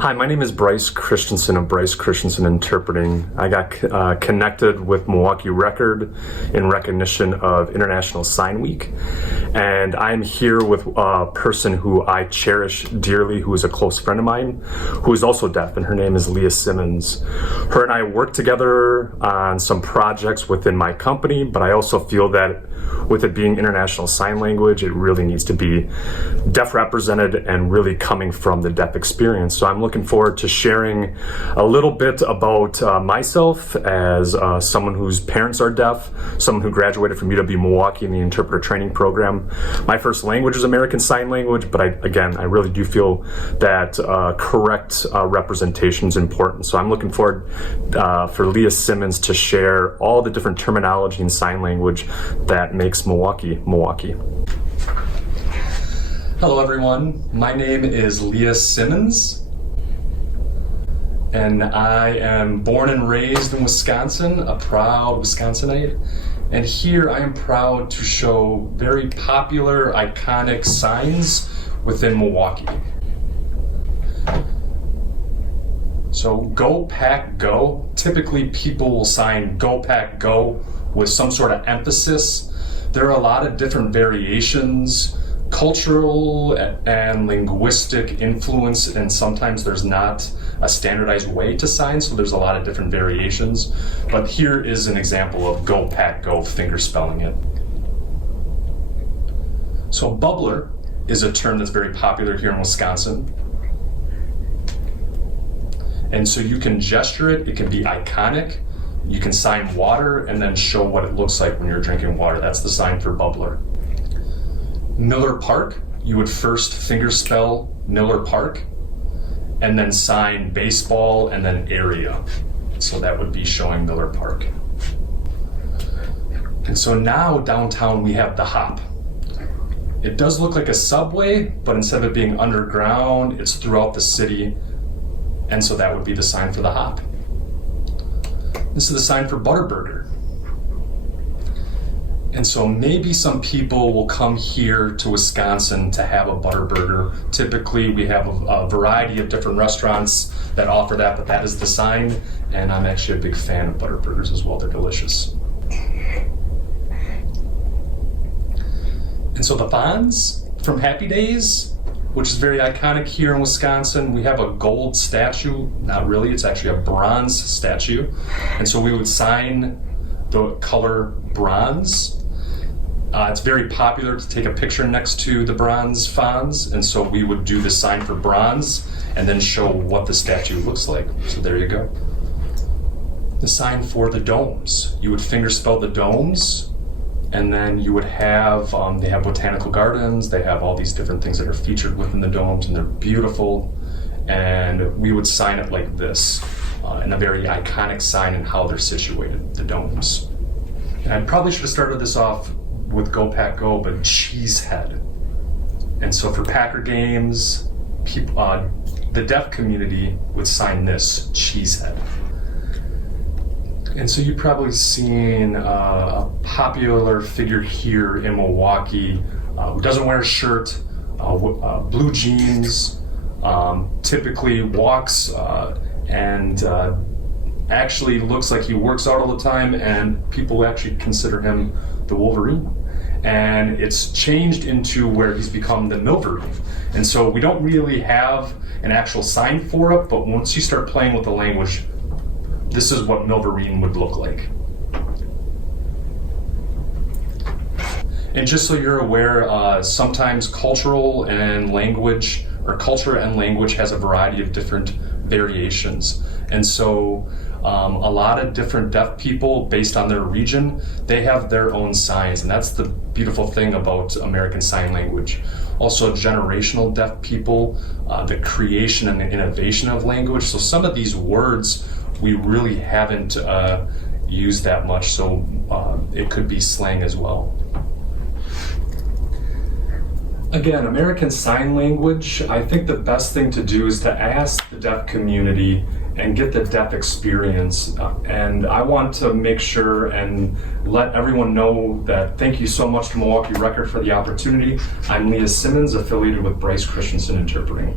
Hi, my name is Brice Christianson of Brice Christianson Interpreting. I got connected with Milwaukee Record in recognition of International Sign Week, and I'm here with a person who I cherish dearly, who is a close friend of mine, who is also deaf, and her name is Leah Simmons. Her and I work together on some projects within my company, but I also feel that with it being International Sign Language, it really needs to be deaf represented and really coming from the deaf experience. So I'm looking forward to sharing a little bit about myself as someone whose parents are deaf, someone who graduated from UW-Milwaukee in the interpreter training program. My first language is American Sign Language, but I really do feel that correct representation is important. So I'm looking forward for Leah Simmons to share all the different terminology in sign language that makes Milwaukee, Milwaukee. Hello everyone, my name is Leah Simmons, and I am born and raised in Wisconsin, a proud Wisconsinite, and here I am proud to show very popular, iconic signs within Milwaukee. So Go Pack Go, typically people will sign Go Pack Go with some sort of emphasis. There are a lot of different variations, cultural and linguistic influence, and sometimes there's not a standardized way to sign, so there's a lot of different variations. But here is an example of Go Pack Go, finger spelling it. So bubbler is a term that's very popular here in Wisconsin. And so you can gesture it, it can be iconic. You can sign water and then show what it looks like when you're drinking water. That's the sign for bubbler. Miller Park, you would first finger spell Miller Park and then sign baseball and then area. So that would be showing Miller Park. And so now downtown we have the hop. It does look like a subway, but instead of it being underground, it's throughout the city. And so that would be the sign for the hop. This is the sign for Butterburger. And so maybe some people will come here to Wisconsin to have a Butterburger. Typically we have a variety of different restaurants that offer that, but that is the sign. And I'm actually a big fan of Butterburgers as well, they're delicious. And so the FONZ from Happy Days, which is very iconic here in Wisconsin. We have a gold statue, not really, it's actually a bronze statue. And so we would sign the color bronze. It's very popular to take a picture next to the bronze FONZ, and so we would do the sign for bronze and then show what the statue looks like. So there you go. The sign for the domes. You would finger spell the domes, and then you would have, they have botanical gardens, they have all these different things that are featured within the domes, and they're beautiful. And we would sign it like this, in a very iconic sign and how they're situated, the domes. And I probably should have started this off with Go Pack Go, but CHEESEHEAD. And so for Packer games, people, the deaf community would sign this, CHEESEHEAD. And so you've probably seen a popular figure here in Milwaukee who doesn't wear a shirt, blue jeans, typically walks and actually looks like he works out all the time, and people actually consider him the Wolverine. And it's changed into where he's become the MILVERINE. And so we don't really have an actual sign for it, but once you start playing with the language, this is what MILVERINE would look like. And just so you're aware, sometimes culture and language has a variety of different variations. And so a lot of different deaf people, based on their region, they have their own signs, and that's the beautiful thing about American Sign Language. Also generational deaf people, the creation and the innovation of language. So some of these words we really haven't used that much, so it could be slang as well. Again, American Sign Language, I think the best thing to do is to ask the deaf community and get the deaf experience. And I want to make sure and let everyone know that thank you so much to Milwaukee Record for the opportunity. I'm Leah Simmons, affiliated with Brice Christianson Interpreting.